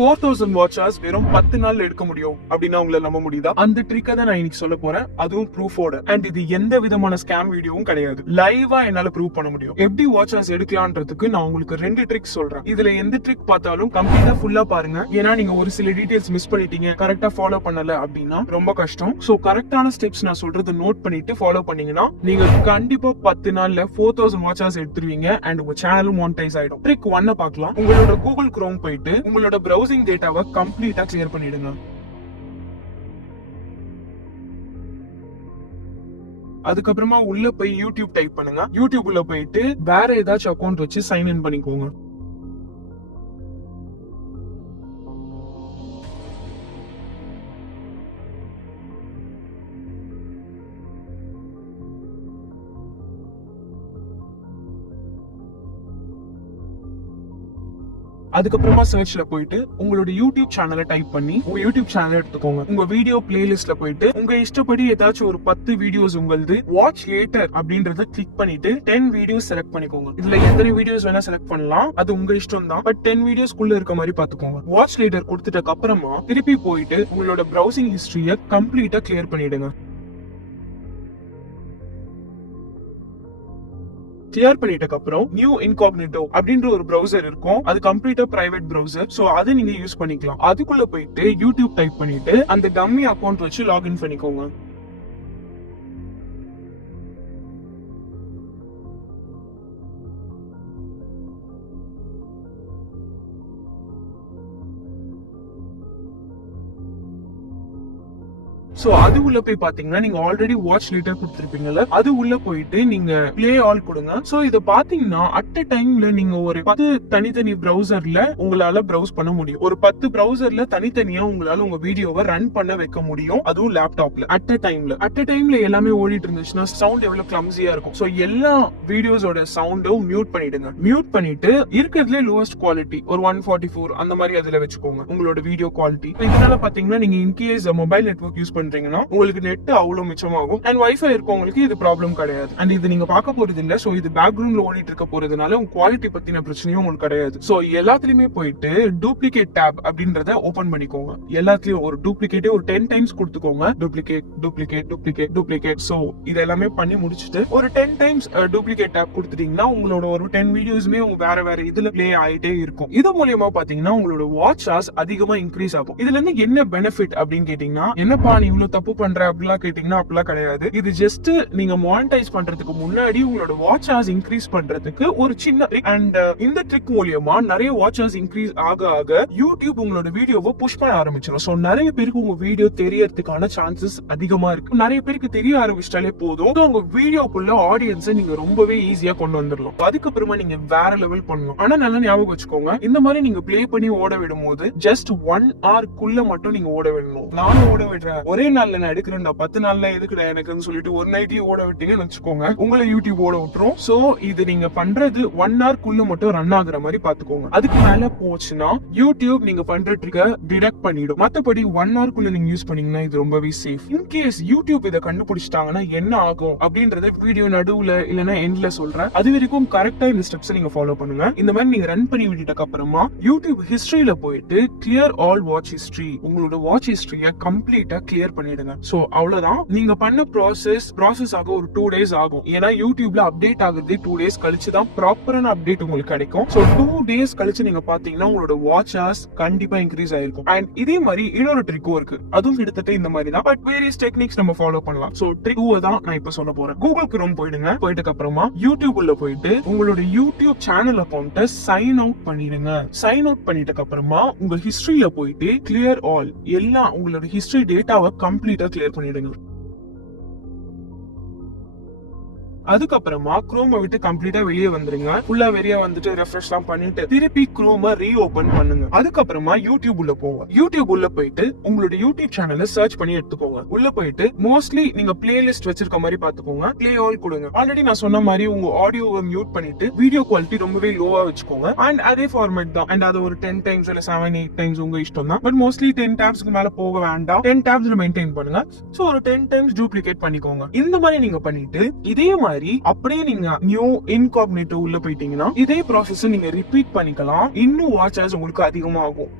Four thousand watchers வெறும் பத்து நாள் எடுக்க முடியும் அப்படின்னா உங்களை நம்ப முடியுதா? அந்த ட்ரிக்கை தான் நான் இன்னைக்கு சொல்ல போறேன். அதுவும் ப்ரூஃபோட அண்ட் இது எந்த விதமான ஸ்கேம் வீடியோவும் கிடையாது. லைவா என்னால ப்ரூவ் பண்ண முடியும். எப்படி வாட்சர்ஸ் எடுக்கலான்றதுக்கு நான் உங்களுக்கு ரெண்டு ட்ரிக் சொல்றேன். இதுல எந்த ட்ரிக் பார்த்தாலும் கம்ப்ளீட்டா ஃபுல்லா பாருங்க. ஏன்னா நீங்க ஒரு சில டீடைல்ஸ் மிஸ் பண்ணிட்டீங்க. கரெக்டா ஃபாலோ பண்ணல அப்படின்னா ரொம்ப கஷ்டம். சோ கரெக்டான ஸ்டெப்ஸ் நான் சொல்றது நோட் பண்ணிட்டு ஃபாலோ பண்ணீங்கன்னா நீங்க கண்டிப்பா பத்து நாள்ல ஃபோர் தௌசண்ட் வாட்சர்ஸ் எடுத்துருவீங்க. அண்ட் உங்க சேனலும் மானிட்டைஸ் ஆயிடும். ட்ரிக் ஒன்ன பார்க்கலாம். உங்களோட கூகுள் குரோம் போயிட்டு உங்களோட யூசிங் டேட்டாவை கம்ப்ளீட்டா கிளியர் பண்ணிடுங்க. அதுக்கப்புறமா உள்ள போய் யூடியூப் டைப் பண்ணுங்க. யூடியூப்ல போயிட்டு வேற ஏதாச்சும் அக்கௌண்ட் வச்சு சைன் இன் பண்ணிக்கோங்க. அதுக்கப்புறமா சர்ச்ல போயிட்டு உங்களோட யூடியூப் சேனலை டைப் பண்ணி உங்க யூடியூப் சேனல் எடுத்துக்கோங்க. உங்க வீடியோ பிளேலிஸ்ட்ல போயிட்டு உங்க இஷ்டப்படி ஏதாச்சும் ஒரு பத்து வீடியோஸ் உங்களது வாட்ச் லேட்டர் அப்படின்றத கிளிக் பண்ணிட்டு டென் வீடியோஸ் செலக்ட் பண்ணிக்கோங்க. இதுல எத்தனை வீடியோஸ் வேணா செலக்ட் பண்ணலாம். அது உங்க இஷ்டம் தான் பட் டென் வீடியோஸ் குள்ள இருக்க மாதிரி பாத்துக்கோங்க. வாட்ச் லேட்டர் கொடுத்துட்டக்கு அப்புறமா திருப்பி போயிட்டு உங்களோட பிரவுசிங் ஹிஸ்டரிய கம்ப்ளீட்டா கிளியர் பண்ணிடுங்க. கிளியர் பண்ணிட்டக்கு அப்புறம் நியூ இன்காக்னிட்டோ அப்படின்ற ஒரு ப்ரௌசர் இருக்கும். அது கம்ப்ளீட்டா பிரைவேட் ப்ரௌசர் சோ அதை நீங்க யூஸ் பண்ணிக்கலாம். அதுக்குள்ள போயிட்டு யூடியூப் டைப் பண்ணிட்டு அந்த டம்மி அக்கவுண்ட் வச்சு லாகின் பண்ணிக்கோங்க. சோ அது உள்ள போய் பாத்தீங்கன்னா நீங்க ஆல்ரெடி வாட்ச் லிட்டர் கொடுத்துருப்பீங்கல்ல அது உள்ள போயிட்டு நீங்க ப்ளே ஆல் கொடுங்க. சோ இத பாத்தீங்கன்னா அட் அ டைம்ல நீங்க ஒரு பத்து தனித்தனி பிரவுசர்ல உங்களால பிரவுஸ் பண்ண முடியும். ஒரு பத்து பிரவுசர்ல தனித்தனியா உங்களால உங்க வீடியோவை ரன் பண்ண வைக்க முடியும். அதுவும் லேப்டாப்ல அட் அ டைம்ல அட் அ டைம்ல எல்லாமே ஓடிட்டு இருந்துச்சுன்னா சவுண்ட் எவ்வளவு கிளம்சியா இருக்கும். சோ எல்லா வீடியோஸோட சவுண்டும் மியூட் பண்ணிடுங்க. மியூட் பண்ணிட்டு இருக்கிறதுல லோவஸ்ட் குவாலிட்டி ஒரு ஒன் ஃபார்ட்டி ஃபோர் அந்த மாதிரி அதுல வச்சுக்கோங்க உங்களோட வீடியோ குவாலிட்டி இதனால பாத்தீங்கன்னா நீங்க இன்கேஸ் மொபைல் நெட்வொர்க் யூஸ் பண்ணி பண்றீங்கன்னா உங்களுக்கு நெட் அவ்வளவு மிச்சமாகும். அண்ட் வைஃபை இருக்கவங்களுக்கு இது ப்ராப்ளம் கிடையாது. அண்ட் இது நீங்க பார்க்க போறது இல்ல. சோ இது பேக்ரவுண்ட்ல ஓடிட்டு இருக்க போறதுனால உங்க குவாலிட்டி பத்தின பிரச்சனையும் உங்களுக்கு கிடையாது. சோ எல்லாத்துலயுமே போயிட்டு டூப்ளிகேட் டேப் அப்படின்றத ஓபன் பண்ணிக்கோங்க. எல்லாத்துலயும் ஒரு டூப்ளிகேட்டே ஒரு டென் டைம்ஸ் கொடுத்துக்கோங்க. Duplicate duplicate duplicate duplicate so இது எல்லாமே பண்ணி முடிச்சுட்டு ஒரு டென் டைம்ஸ் டூப்ளிகேட் டேப் கொடுத்துட்டீங்கன்னா உங்களோட ஒரு டென் வீடியோஸ்மே உங்க வேற வேற இதுல ப்ளே ஆயிட்டே இருக்கும். இது மூலியமா பாத்தீங்கன்னா உங்களோட வாட்ச் ஹார்ஸ் அதிகமா இன்க்ரீஸ் ஆகும். இதுல இருந்து என்ன பெனிஃபிட் அப்படின்னு கேட்டீங்கன்னா என்னப்பா நீ இவ்வளவு தப்பு பண்ற அப்படிலாம் கேட்டீங்கன்னா அப்படிலாம் கிடையாது. இது ஜஸ்ட் நீங்க மானிட்டைஸ் பண்றதுக்கு முன்னாடி உங்களோட வாட்ச் ஹார்ஸ் இன்க்ரீஸ் பண்றதுக்கு ஒரு சின்ன அண்ட் uh, இந்த ட்ரிக் மூலியமா நிறைய வாட்ச் ஹார்ஸ் இன்க்ரீஸ் ஆக ஆக யூடியூப் உங்களோட வீடியோவை புஷ் பண்ண ஆரம்பிச்சிடும் சோ நிறைய பேருக்கு உங்க வீடியோ தெரியறதுக்கான சான்சஸ் அதிகமா இருக்கு. நிறைய பேருக்கு தெரிய ஆரம்பிச்சிட்டாலே போதும். உங்க வீடியோக்குள்ள ஆடியன்ஸை நீங்க ரொம்பவே ஈஸியா கொண்டு வந்துடலாம் அதுக்கப்புறமா நீங்க வேற லெவல் பண்ணணும். ஆனா நல்லா ஞாபகம் வச்சுக்கோங்க. இந்த மாதிரி நீங்க ப்ளே பண்ணி ஓட விடும் போது ஜஸ்ட் ஒன் குள்ள மட்டும் நீங்க ஓட விடணும். நானும் ஓட விடுறேன். ஒரே நாள்ல நான் எடுக்கிறேன்டா பத்து நாள்ல எதுக்குடா எனக்குன்னு சொல்லிட்டு ஒரு நைட்லயும் ஓட விட்டீங்கன்னு வச்சுக்கோங்க. உங்களை யூடியூப் ஓட விட்டுரும். சோ இது நீங்க பண்றது ஒன் குள்ள மட்டும் ரன் ஆகுற மாதிரி பாத்துக்கோங்க. அதுக்கு மேல போச்சுன்னா யூடியூப் நீங்க பண்ற ட்ரிக்க டிடெக்ட் பண்ணிடும். மத்தபடி ஒன் குள்ள நீங்க யூஸ் பண்ணீங்கன்னா இது ரொம்பவே சேஃப் இன்கேஸ் யூடியூப் இதை கண்டுபிடிச்சிட்டாங்கன்னா என்ன ஆகும் அப்படின்றத வீடியோ நடுவுல இல்லைன்னா எண்ட்ல சொல்றேன். அது வரைக்கும் கரெக்டா இந்த ஸ்டெப்ஸ் நீங்க ஃபாலோ பண்ணுங்க. இந்த மாதிரி நீங்க ரன் பண்ணி விட்டுட்டக்கு அப்புறமா யூடியூப் ஹிஸ்டரியில போயிட்டு கிளியர் ஆல் வாட்ச் ஹிஸ்டரி உங்களோட வாட்ச் ஹிஸ்டரிய கம்ப்ளீட்டா கிளியர் பண்ணிடுங்க. சோ அவ்வளவுதான். நீங்க பண்ண ப்ராசஸ் ப்ராசஸ் ஆக ஒரு டூ டேஸ் ஆகும். ஏன்னா யூடியூப்ல அப்டேட் ஆகுறது டூ டேஸ் கழிச்சு தான் ப்ராப்பரான அப்டேட் உங்களுக்கு கிடைக்கும். ஸோ டூ டேஸ் கழிச்சு நீங்க பாத்தீங்கன்னா உங்களோட வாட்ச் ஹார்ஸ் கண்டிப்பா இன்க்ரீஸ் ஆயிருக்கும். அண்ட் இதே மாதிரி இன்னொரு ட்ரிக்கும் இருக்கு. அதுவும் கிட்டத்தட்ட இந்த மாதிரி தான். பட் வேரியஸ் டெக்னிக்ஸ் நம்ம ஃபாலோ பண்ணலாம். சோ ட்ரிக் தான் நான் இப்ப சொல்ல போறேன். கூகுள் குரோம் போயிடுங்க. போயிட்டு அப்புறமா யூடியூப் உள்ள போயிட்டு உங்களோட யூடியூப் சேனல் அக்கௌண்ட்டை சைன் அவுட் பண்ணிடுங்க. சைன் அவுட் பண்ணிட்டக்கு அப்புறமா உங்க ஹிஸ்டரியில போயிட்டு கிளியர் ஆல் எல்லாம் உங்களோட ஹிஸ்டரி டேட்டாவை கம்ப்ளீட்டாக கிளியர் பண்ணிடுங்க. அதுக்கப்புறமா குரோம விட்டு கம்ப்ளீட்டா வெளியே வந்துருங்க. ஃபுல்லா வெளியே வந்துட்டு ரெஃப்ரெஷ் எல்லாம் பண்ணிட்டு திருப்பி குரோம ரீஓபன் பண்ணுங்க. அதுக்கப்புறமா யூடியூப் உள்ள போங்க. யூடியூப் உள்ள போயிட்டு உங்களோட யூடியூப் சேனலை சர்ச் பண்ணி எடுத்துக்கோங்க. உள்ள போயிட்டு மோஸ்ட்லி நீங்க பிளேலிஸ்ட் வச்சிருக்க மாதிரி பாத்துக்கோங்க ப்ளே ஆல் கொடுங்க. ஆல்ரெடி நான் சொன்ன மாதிரி உங்க ஆடியோவை மியூட் பண்ணிட்டு வீடியோ குவாலிட்டி ரொம்பவே லோவா வச்சுக்கோங்க. அண்ட் அதே ஃபார்மேட் தான். அண்ட் அது ஒரு டென் டைம்ஸ் இல்ல செவன் எயிட் டைம்ஸ் உங்க இஷ்டம் தான். பட் மோஸ்ட்லி டென் டேப்ஸ்க்கு மேல போக வேண்டாம். டென் டேப்ஸ்ல மெயின்டைன் பண்ணுங்க. சோ ஒரு டென் டைம்ஸ் டூப்ளிகேட் பண்ணிக்கோங்க. இந்த மாதிரி நீங்க பண்ணிட்டு இதே மாதிரி அப்படியே நீங்க நியூ இன்காக்னேட்டோ உள்ள போயிட்டீங்கன்னா இதே ப்ராசஸ் நீங்க ரிப்பீட் பண்ணிக்கலாம். இன்னும் வாட்சர்ஸ் உங்களுக்கு அதிகமாகும்.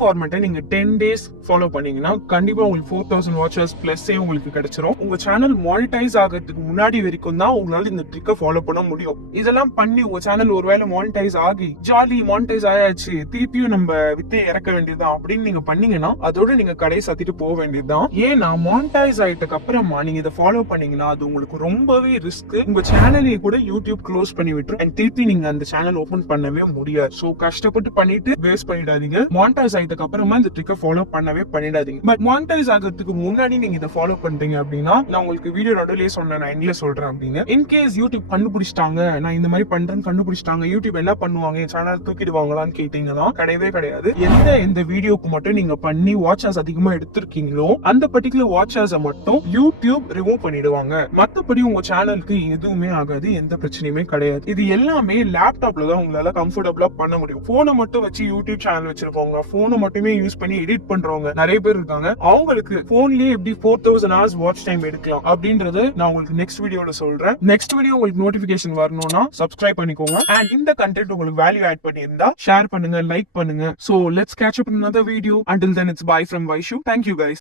ஃபார்மேட்டை நீங்கள் டென் டேஸ் ஃபாலோ பண்ணீங்கன்னா கண்டிப்பா உங்களுக்கு ஃபோர் தௌசண்ட் வாட்சர்ஸ் ப்ளஸ்ஸே உங்களுக்கு கிடைச்சிரும். உங்க சேனல் மானிட்டைஸ் ஆகிறதுக்கு முன்னாடி வரைக்கும் தான் உங்களால இந்த ட்ரிக்கை ஃபாலோ பண்ண முடியும். இதெல்லாம் பண்ணி உங்க சேனல் ஒருவேளை மானிட்டைஸ் ஆகி ஜாலி மானிட்டைஸ் ஆயாச்சு திருப்பியும் நம்ம வித்தே இறக்க வேண்டியதுதான் அப்படின்னு நீங்க பண்ணீங்கன்னா அதோட நீங்க கடையை சத்திட்டு போக வேண்டியதுதான். ஏன்னா மானிட்டைஸ் ஆகிட்டக்கு அப்புறமா நீங்க இதை ஃபாலோ பண்ணீங்கன்னா அது உங்களுக்கு ரொம்பவே ரிஸ்க் உங்க சேனலை கூட யூடியூப் க்ளோஸ் பண்ணி விட்டுரும். அண்ட் திருப்பி நீங்க அந்த சேனல் ஓபன் பண்ணவே முடியாது. சோ கஷ்டப்பட்டு பண்ணிட்டு வேஸ்ட் பண்ணிடாதீங்க. மானிட்டைஸ் ஆயிட்டதுக்கு அப்புறமா இந்த ட்ரிக்கை ஃபாலோ பண்ணவே பண்ணிடாதீங்க. பட் மானிட்டரைஸ் ஆகிறதுக்கு முன்னாடி நீங்க இதை ஃபாலோ பண்றீங்க அப்படின்னா நான் உங்களுக்கு வீடியோ நடுவுலயே சொன்னேன் நான் எண்ணில சொல்றேன் அப்படின்னு. இன்கேஸ் யூடியூப் கண்டுபிடிச்சிட்டாங்க நான் இந்த மாதிரி பண்றேன்னு கண்டுபிடிச்சிட்டாங்க யூடியூப் என்ன பண்ணுவாங்க என் சேனல் தூக்கிடுவாங்களான்னு கேட்டீங்கன்னா கிடையவே கிடையாது. எந்த எந்த வீடியோக்கு மட்டும் நீங்க பண்ணி வாட்சஸ் அதிகமா எடுத்திருக்கீங்களோ அந்த பர்டிகுலர் வாட்சஸ மட்டும் யூடியூப் ரிமூவ் பண்ணிடுவாங்க. மத்தபடி உங்க சேனலுக்கு எதுவுமே ஆகாது எந்த பிரச்சனையுமே கிடையாது. இது எல்லாமே லேப்டாப்ல தான் உங்களால கம்ஃபர்டபுளா பண்ண முடியும். போனை மட்டும் வச்சு யூடியூப் சேனல் வச்சிருப்பாங்க போனை மட்டுமே யூஸ் பண்ணி எடிட் பண்றவங்க நிறைய பேர் இருக்காங்க. அவங்களுக்கு போன்லயே எப்படி four thousand hours watch time எடுக்கலாம் அப்படின்றது நான் உங்களுக்கு நெக்ஸ்ட் வீடியோல சொல்றேன். நெக்ஸ்ட் வீடியோ உங்களுக்கு நோட்டிபிகேஷன் வரணும்னா சப்ஸ்கிரைப் பண்ணிக்கோங்க. அண்ட் இந்த கண்டென்ட் உங்களுக்கு வேல்யூ ஆட் பண்ணியிருந்தா ஷேர் பண்ணுங்க லைக் பண்ணுங்க. So let's catch up another video until then it's bye from Vaishu thank you guys.